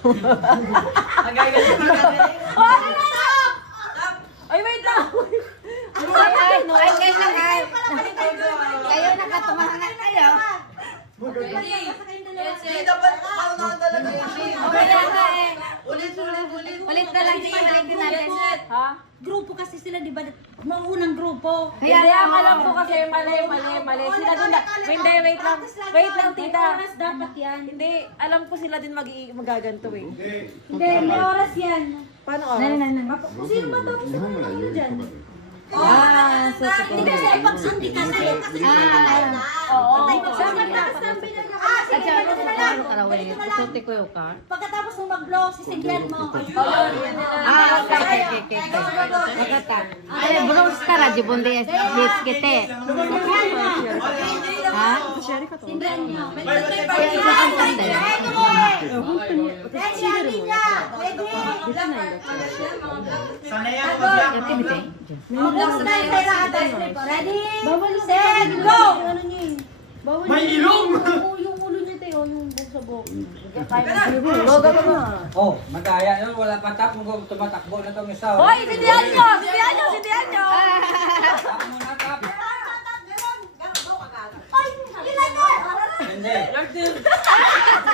Ang gagaling ko gagaling. Ay, wait lang! Ay, kayo lang ay. Kayo nakatumahan na kayo. Hindi, dapat paunahan talaga yung shit. Okay lang nga eh. Ulit. Ulit na lang din natin. Ha? Grupo kasi sila, di ba? Maunang grupo. Hindi, ang alam ko kasi mali. Sila din hindi, wait lang, tita. Oras dapat yan. Hindi, alam ko sila din magaganto eh. Hindi, may oras yan. Paano oras? Kung sino man tapos na ano dyan? So Hindi kasi pag-sundi ka na yun. Kasi Oo. At saka ano klaro ka raw eh. Kusuti ko yung car. Pagkatapos mo mag-blow, sisigyan mo. Okay. Nakata. Ay, bros ka ra, jibundi hits kite. Ha? Sindihan niyo. Kaya isa kang tanda yun. Ready, Alina! Ready! Yung kibite. Mag-blow na yung pera atas. Ready, set, go! May ilong! Yung ulo niya tayo, yung bugsabok. Oh, magaya yun. Wala pa tap. Tumatakbo na itong isa. Hoy, sindihan nyo! Tap mo na tap. Ay, ilan mo? Hindi.